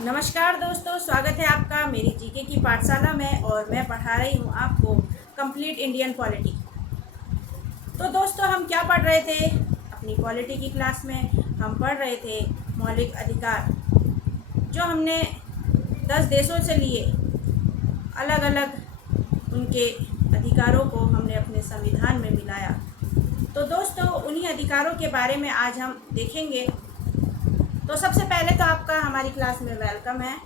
नमस्कार दोस्तों, स्वागत है आपका मेरी जीके की पाठशाला में और मैं पढ़ा रही हूँ आपको कंप्लीट इंडियन पॉलिटी। तो दोस्तों, हम क्या पढ़ रहे थे अपनी पॉलिटी की क्लास में? हम पढ़ रहे थे मौलिक अधिकार, जो हमने 10 देशों से लिए। अलग अलग उनके अधिकारों को हमने अपने संविधान में मिलाया। तो दोस्तों, उन्हीं अधिकारों के बारे में आज हम देखेंगे। तो सबसे पहले तो आपका हमारी क्लास में वेलकम है,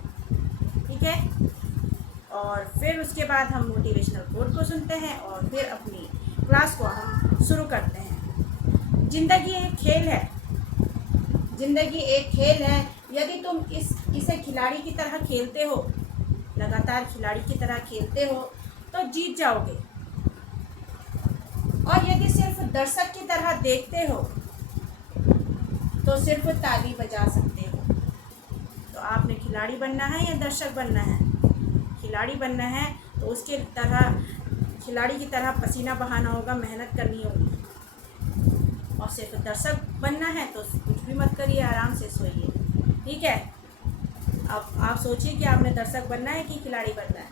ठीक है। और फिर उसके बाद हम मोटिवेशनल कोट को सुनते हैं और फिर अपनी क्लास को हम शुरू करते हैं। ज़िंदगी एक खेल है, ज़िंदगी एक खेल है। यदि तुम इसे खिलाड़ी की तरह खेलते हो, लगातार खिलाड़ी की तरह खेलते हो, तो जीत जाओगे। और यदि सिर्फ दर्शक की तरह देखते हो तो सिर्फ ताली बजा सकते हो। तो आपने खिलाड़ी बनना है या दर्शक बनना है? खिलाड़ी बनना है तो उसके तरह खिलाड़ी की तरह पसीना बहाना होगा, मेहनत करनी होगी। और सिर्फ दर्शक बनना है तो कुछ भी मत करिए, आराम से सोइए, ठीक है। अब आप सोचिए कि आपने दर्शक बनना है कि खिलाड़ी बनना है।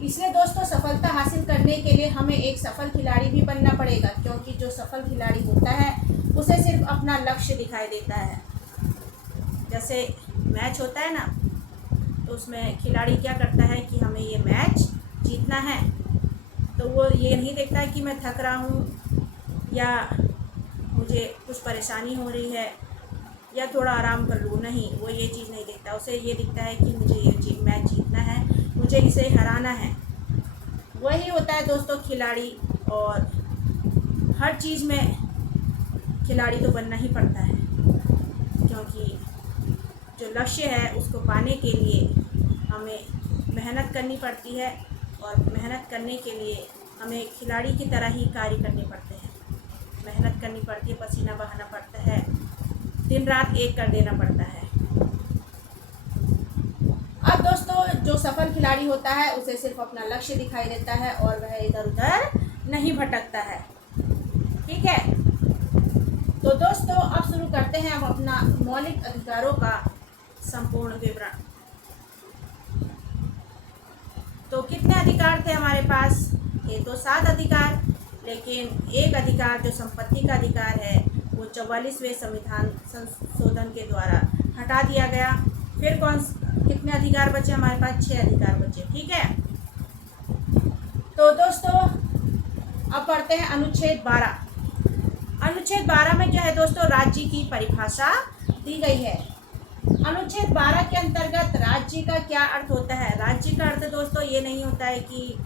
इसलिए दोस्तों, सफलता हासिल करने के लिए हमें एक सफल खिलाड़ी भी बनना पड़ेगा, क्योंकि जो सफल खिलाड़ी होता है उसे सिर्फ अपना लक्ष्य दिखाई देता है। जैसे मैच होता है ना, तो उसमें खिलाड़ी क्या करता है कि हमें ये मैच जीतना है। तो वो ये नहीं देखता है कि मैं थक रहा हूँ या मुझे कुछ परेशानी हो रही है या थोड़ा आराम कर लूँ। नहीं, वो ये चीज़ नहीं देखता। उसे ये दिखता है कि मुझे ये मैच जीतना है, मुझे इसे हराना है। वही होता है दोस्तों खिलाड़ी। और हर चीज़ में खिलाड़ी तो बनना ही पड़ता है, क्योंकि जो लक्ष्य है उसको पाने के लिए हमें मेहनत करनी पड़ती है। और मेहनत करने के लिए हमें खिलाड़ी की तरह ही कार्य करने पड़ते हैं। मेहनत करनी पड़ती है, पसीना बहाना पड़ता है, दिन रात एक कर देना पड़ता है। अब दोस्तों, जो सफल खिलाड़ी होता है उसे सिर्फ अपना लक्ष्य दिखाई देता है और वह इधर उधर नहीं भटकता है, ठीक है। तो दोस्तों, अब शुरू करते हैं हम अपना मौलिक अधिकारों का संपूर्ण विवरण। तो कितने अधिकार थे हमारे पास? थे तो 7 अधिकार, लेकिन एक अधिकार जो संपत्ति का अधिकार है वो 44वें संविधान संशोधन के द्वारा हटा दिया गया। फिर कितने अधिकार बचे हमारे पास? 6 अधिकार बचे, ठीक है। तो दोस्तों, अब पढ़ते हैं अनुच्छेद 12। अनुच्छेद 12 में क्या है दोस्तों? राज्य की परिभाषा दी गई है। अनुच्छेद 12 के अंतर्गत राज्य का क्या अर्थ होता है? राज्य का अर्थ दोस्तों ये नहीं होता है कि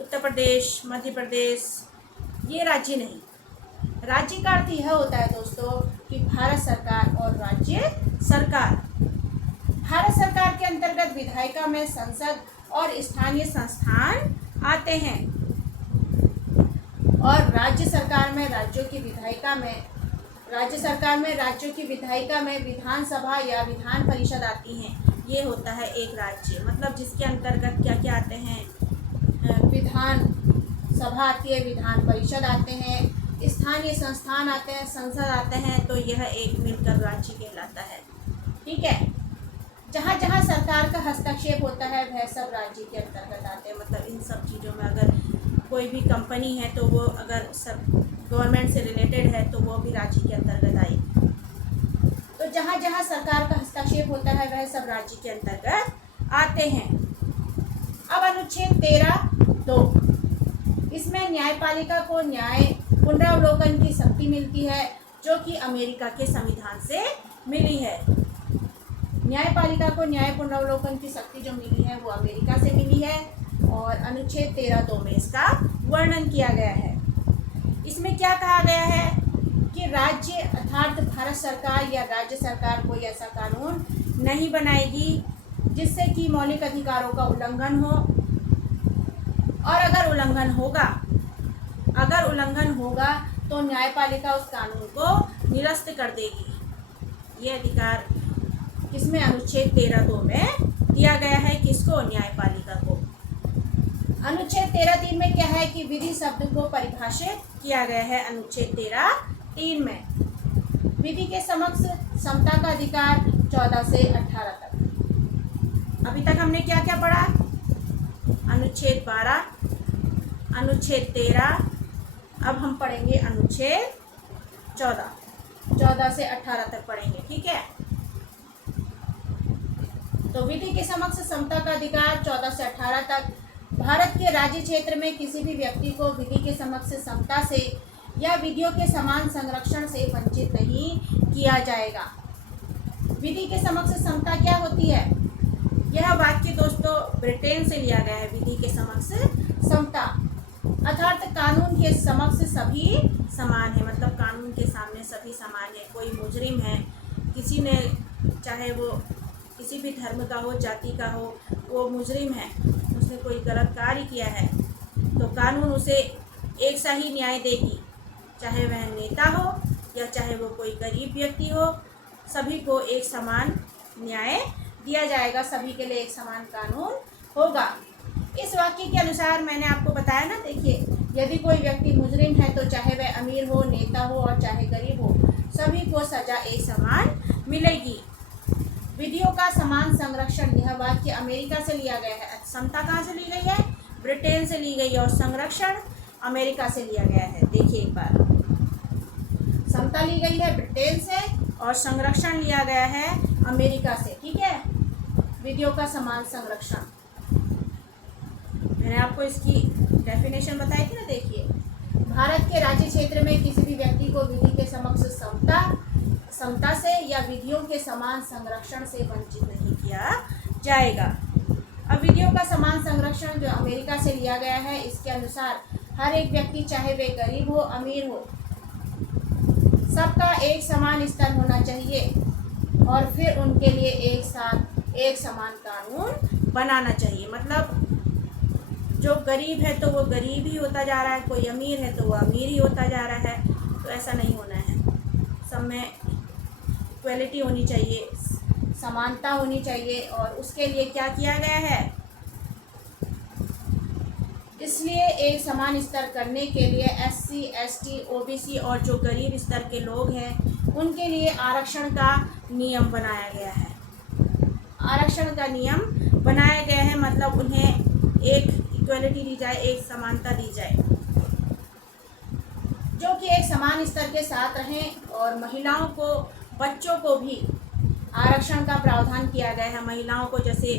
उत्तर प्रदेश, मध्य प्रदेश, ये राज्य नहीं। राज्य का अर्थ यह होता है दोस्तों कि भारत सरकार और राज्य सरकार। भारत सरकार के अंतर्गत विधायिका में संसद और स्थानीय संस्थान आते हैं, और राज्य सरकार में राज्यों की विधायिका में राज्यों की विधायिका में विधानसभा या विधान परिषद आती हैं। ये होता है एक राज्य, मतलब जिसके अंतर्गत क्या क्या आते हैं? विधान सभा आती है, विधान परिषद आते हैं, स्थानीय संस्थान आते हैं, संसद आते हैं। तो यह एक मिलकर राज्य कहलाता है, ठीक है। जहाँ जहाँ सरकार का हस्तक्षेप होता है वह सब राज्य के अंतर्गत आते हैं। मतलब इन सब चीज़ों में अगर कोई भी कंपनी है तो वो अगर सब गवर्नमेंट से रिलेटेड है तो वो भी राज्य के अंतर्गत आई। तो जहाँ जहाँ सरकार का हस्तक्षेप होता है वह सब राज्य के अंतर्गत आते हैं। अब अनुच्छेद 13(2), इसमें न्यायपालिका को न्याय पुनरावलोकन की शक्ति मिलती है, जो कि अमेरिका के संविधान से मिली है। न्यायपालिका को न्याय पुनरावलोकन की शक्ति जो मिली है वो अमेरिका से मिली है, और अनुच्छेद 13(2) में इसका वर्णन किया गया है। इसमें क्या कहा गया है कि राज्य अर्थात भारत सरकार या राज्य सरकार कोई ऐसा कानून नहीं बनाएगी जिससे कि मौलिक अधिकारों का उल्लंघन हो, और अगर उल्लंघन होगा तो न्यायपालिका उस कानून को निरस्त कर देगी। ये अधिकार किसमें? अनुच्छेद 13(2) में दिया गया है। किसको? न्यायपालिका को। अनुच्छेद 13(3) में क्या है कि विधि शब्द को परिभाषित किया गया है। अनुच्छेद 13(3) में विधि के समक्ष समता का अधिकार, 14 से 18 तक। अभी तक हमने क्या क्या पढ़ा? अनुच्छेद 12, अनुच्छेद 13, अब हम पढ़ेंगे अनुच्छेद 14। 14 से 18 तक पढ़ेंगे, ठीक है। तो विधि के समक्ष समता का अधिकार 14 से 18 तक। भारत के राज्य क्षेत्र में किसी भी व्यक्ति को विधि के समक्ष समता से या विधियों के समान संरक्षण से वंचित नहीं किया जाएगा। विधि के समक्ष समता क्या होती है? यह वाक्य दोस्तों ब्रिटेन से लिया गया है। विधि के समक्ष समता अर्थात कानून के समक्ष सभी समान है, मतलब कानून के सामने सभी समान है। कोई मुजरिम है, किसी ने, चाहे वो किसी भी धर्म का हो, जाति का हो, वो मुजरिम है, उसने कोई गलत कार्य किया है, तो कानून उसे एक सा ही न्याय देगी, चाहे वह नेता हो या चाहे वो कोई गरीब व्यक्ति हो, सभी को एक समान न्याय दिया जाएगा, सभी के लिए एक समान कानून होगा। इस वाक्य के अनुसार मैंने आपको बताया ना, देखिए, यदि कोई व्यक्ति मुजरिम है तो चाहे वह अमीर हो, नेता हो और चाहे गरीब हो, सभी को सजा एक समान मिलेगी। विधियों का समान संरक्षण, यह वाक्य अमेरिका से लिया गया है। समता कहाँ से ली गई है? ब्रिटेन से ली गई है, और संरक्षण अमेरिका से लिया गया है। देखिए एक बार, समता ली गई है ब्रिटेन से और संरक्षण लिया गया है अमेरिका से, ठीक है। विधियों का समान संरक्षण, मैंने आपको इसकी डेफिनेशन बताई थी ना। देखिए, भारत के राज्य क्षेत्र में किसी भी व्यक्ति को विधि के समक्ष समता से या विधियों के समान संरक्षण से वंचित नहीं किया जाएगा। अब विधियों का समान संरक्षण जो अमेरिका से लिया गया है, इसके अनुसार हर एक व्यक्ति, चाहे वे गरीब हो, अमीर हो, सबका एक समान स्तर होना चाहिए और फिर उनके लिए एक साथ एक समान कानून बनाना चाहिए। मतलब जो गरीब है तो वो गरीब ही होता जा रहा है, कोई अमीर है तो वो अमीर ही होता जा रहा है, तो ऐसा नहीं होना है। सब में इक्वलिटी होनी चाहिए, समानता होनी चाहिए, और उसके लिए क्या किया गया है? इसलिए एक समान स्तर करने के लिए SC, ST, OBC और जो गरीब स्तर के लोग हैं उनके लिए आरक्षण का नियम बनाया गया है। आरक्षण का नियम बनाया गया है, मतलब उन्हें एक इक्वलिटी दी जाए, एक समानता दी जाए, जो कि एक समान स्तर के साथ रहें। और महिलाओं को, बच्चों को भी आरक्षण का प्रावधान किया गया है। महिलाओं को, जैसे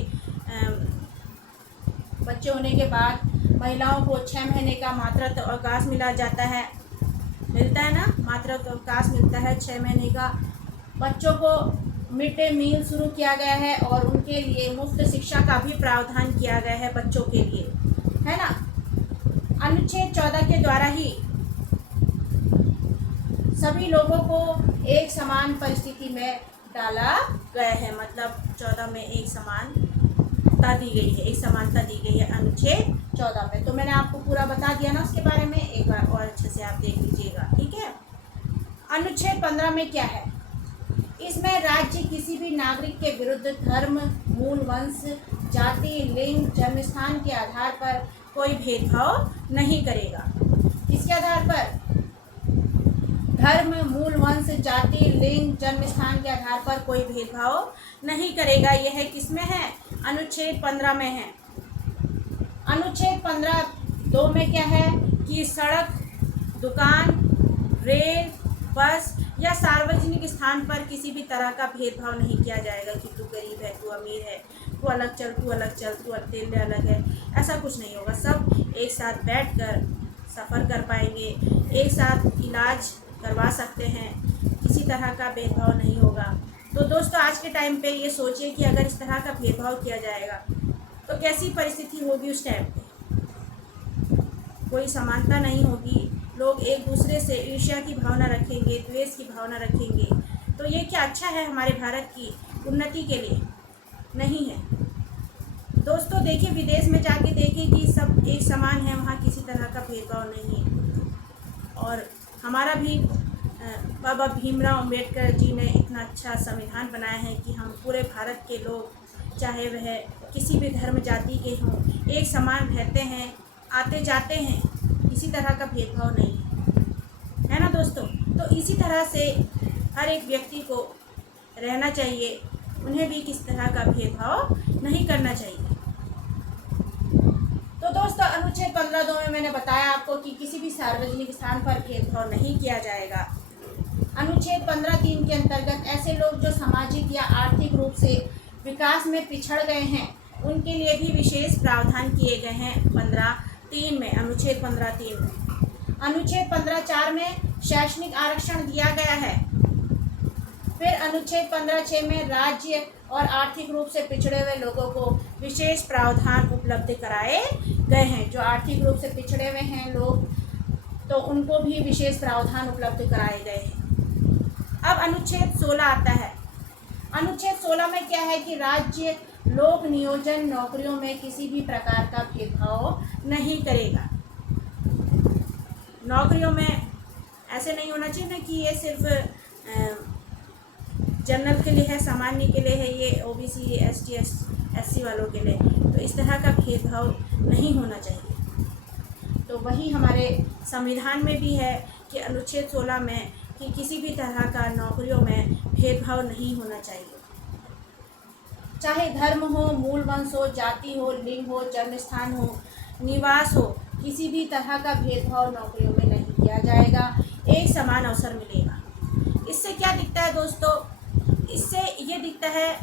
बच्चे होने के बाद महिलाओं को 6 महीने का मातृत्व अवकाश मिला जाता है, मिलता है ना, मातृत्व अवकाश मिलता है 6 महीने का। बच्चों को मिड डे मील शुरू किया गया है और उनके लिए मुफ्त शिक्षा का भी प्रावधान किया गया है बच्चों के लिए, है ना। अनुच्छेद 14 के द्वारा ही सभी लोगों को एक समान परिस्थिति में डाला गया है, मतलब 14 में एक समानता दी गई है, एक समानता दी गई है अनुच्छेद 14 में। तो मैंने आपको पूरा बता दिया ना उसके बारे में, एक बार और अच्छे से आप देख लीजिएगा, ठीक है। अनुच्छेद 15 में क्या है? इसमें राज्य किसी भी नागरिक के विरुद्ध धर्म, मूल वंश, जाति, लिंग, जन्मस्थान के आधार पर कोई भेदभाव नहीं करेगा। किसके आधार पर? धर्म, मूल वंश, जाति, लिंग, जन्मस्थान के आधार पर कोई भेदभाव नहीं करेगा। यह किसमें है? अनुच्छेद 15 में है। अनुच्छेद 15(2) में क्या है कि सड़क, दुकान, रेल, बस या सार्वजनिक स्थान पर किसी भी तरह का भेदभाव नहीं किया जाएगा कि तू गरीब है, तू अमीर है, तू अलग चल, तू अलग चल, तू तेरे अलग है, ऐसा कुछ नहीं होगा। सब एक साथ बैठकर सफ़र कर पाएंगे, एक साथ इलाज करवा सकते हैं, किसी तरह का भेदभाव नहीं होगा। तो दोस्तों, आज के टाइम पे ये सोचिए कि अगर इस तरह का भेदभाव किया जाएगा तो कैसी परिस्थिति होगी उस टाइम पे। कोई समानता नहीं होगी, लोग एक दूसरे से ईर्ष्या की भावना रखेंगे, द्वेष की भावना रखेंगे। तो ये क्या अच्छा है हमारे भारत की उन्नति के लिए? नहीं है। दोस्तों देखिए, विदेश में जाके देखिए कि सब एक समान है, वहाँ किसी तरह का भेदभाव नहीं है। और हमारा भी बाबा भीमराव अम्बेडकर जी ने इतना अच्छा संविधान बनाया है कि हम पूरे भारत के लोग, चाहे वह किसी भी धर्म जाति के हों, एक समान रहते हैं, आते जाते हैं, किसी तरह का भेदभाव नहीं है ना दोस्तों। तो इसी तरह से हर एक व्यक्ति को रहना चाहिए, उन्हें भी किस तरह का भेदभाव नहीं करना चाहिए। तो दोस्तों, अनुच्छेद 15(2) में मैंने बताया आपको कि किसी भी सार्वजनिक स्थान पर भेदभाव नहीं किया जाएगा। अनुच्छेद 15(3) के अंतर्गत ऐसे लोग जो सामाजिक या आर्थिक रूप से विकास में पिछड़ गए हैं, उनके लिए भी विशेष प्रावधान किए गए हैं 15(3) में, अनुच्छेद 15(3) में। अनुच्छेद 15(4) में शैक्षणिक आरक्षण दिया गया है। फिर अनुच्छेद 15(6) में राज्य और आर्थिक रूप से पिछड़े हुए लोगों को विशेष प्रावधान उपलब्ध कराए गए हैं। जो आर्थिक रूप से पिछड़े हुए हैं लोग, तो उनको भी विशेष प्रावधान उपलब्ध कराए गए हैं। अब अनुच्छेद 16 आता है। अनुच्छेद 16 में क्या है कि राज्य लोक नियोजन नौकरियों में किसी भी प्रकार का भेदभाव नहीं करेगा। नौकरियों में ऐसे नहीं होना चाहिए ना कि ये सिर्फ जनरल के लिए है, सामान्य के लिए है, ये ओबीसी, एसटी, एससी वालों के लिए, तो इस तरह का भेदभाव नहीं होना चाहिए। तो वही हमारे संविधान में भी है कि अनुच्छेद 16 में कि किसी भी तरह का नौकरियों में भेदभाव नहीं होना चाहिए। चाहे धर्म हो, मूल वंश हो, जाति हो, लिंग हो, जन्म स्थान हो, निवास हो, किसी भी तरह का भेदभाव नौकरियों में नहीं किया जाएगा। एक समान अवसर मिलेगा। इससे क्या दिखता है दोस्तों? इससे ये दिखता है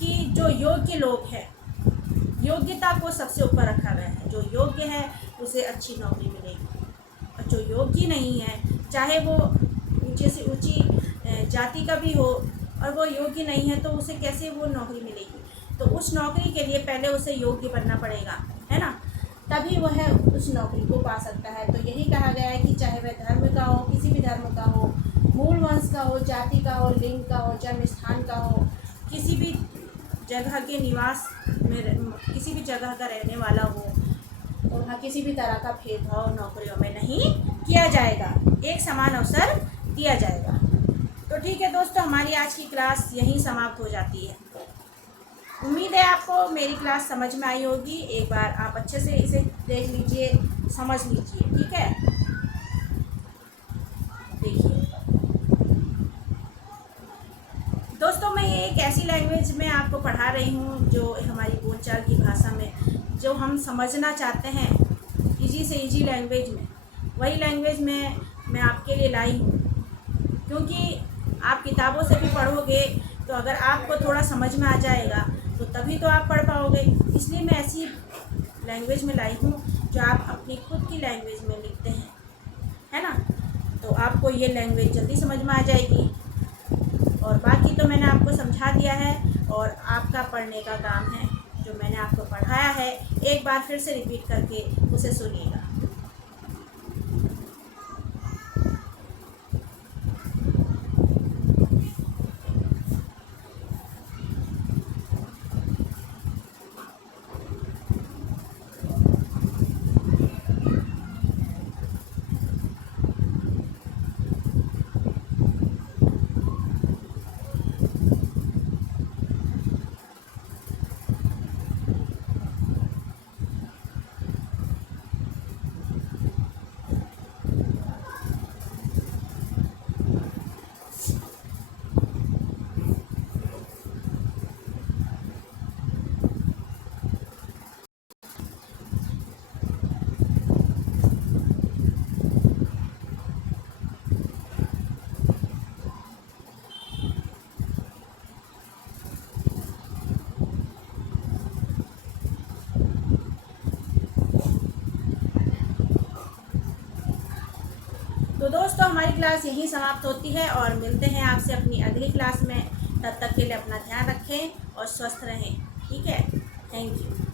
कि जो योग्य लोग हैं, योग्यता को सबसे ऊपर रखा गया है। जो योग्य है उसे अच्छी नौकरी मिलेगी, और जो योग्य नहीं है, चाहे वो ऊंचे से ऊंची जाति का भी हो और वो योग्य नहीं है, तो उसे कैसे वो नौकरी मिलेगी? तो उस नौकरी के लिए पहले उसे योग्य बनना पड़ेगा, है ना, तभी वह उस नौकरी को पा सकता है। तो यही कहा गया है कि चाहे वह धर्म का हो, किसी भी धर्म का हो, मूल वंश का हो, जाति का हो, लिंग का हो, जन्म स्थान का हो, किसी भी जगह के निवास में, किसी भी जगह का रहने वाला हो, तो वहाँ किसी भी तरह का भेदभाव नौकरियों में नहीं किया जाएगा। एक समान अवसर दिया जाएगा। तो ठीक है दोस्तों, हमारी आज की क्लास यहीं समाप्त हो जाती है। उम्मीद है आपको मेरी क्लास समझ में आई होगी। एक बार आप अच्छे से इसे देख लीजिए, समझ लीजिए, ठीक है। देखिए दोस्तों, मैं ये एक ऐसी लैंग्वेज में आपको पढ़ा रही हूँ जो हमारी बोलचाल की भाषा में, जो हम समझना चाहते हैं इजी से इजी लैंग्वेज में, वही लैंग्वेज में मैं आपके लिए लाई हूँ। क्योंकि आप किताबों से भी पढ़ोगे तो अगर आपको थोड़ा समझ में आ जाएगा तो तभी तो आप पढ़ पाओगे। इसलिए मैं ऐसी लैंग्वेज में लाई हूँ जो आप अपनी खुद की लैंग्वेज में लिखते हैं, है ना। तो आपको ये लैंग्वेज जल्दी समझ में आ जाएगी। और बाकी तो मैंने आपको समझा दिया है, और आपका पढ़ने का काम है। जो मैंने आपको पढ़ाया है एक बार फिर से रिपीट करके उसे सुनिएगा। तो दोस्तों, हमारी क्लास यहीं समाप्त होती है, और मिलते हैं आपसे अपनी अगली क्लास में। तब तक के लिए अपना ध्यान रखें और स्वस्थ रहें, ठीक है। Thank you.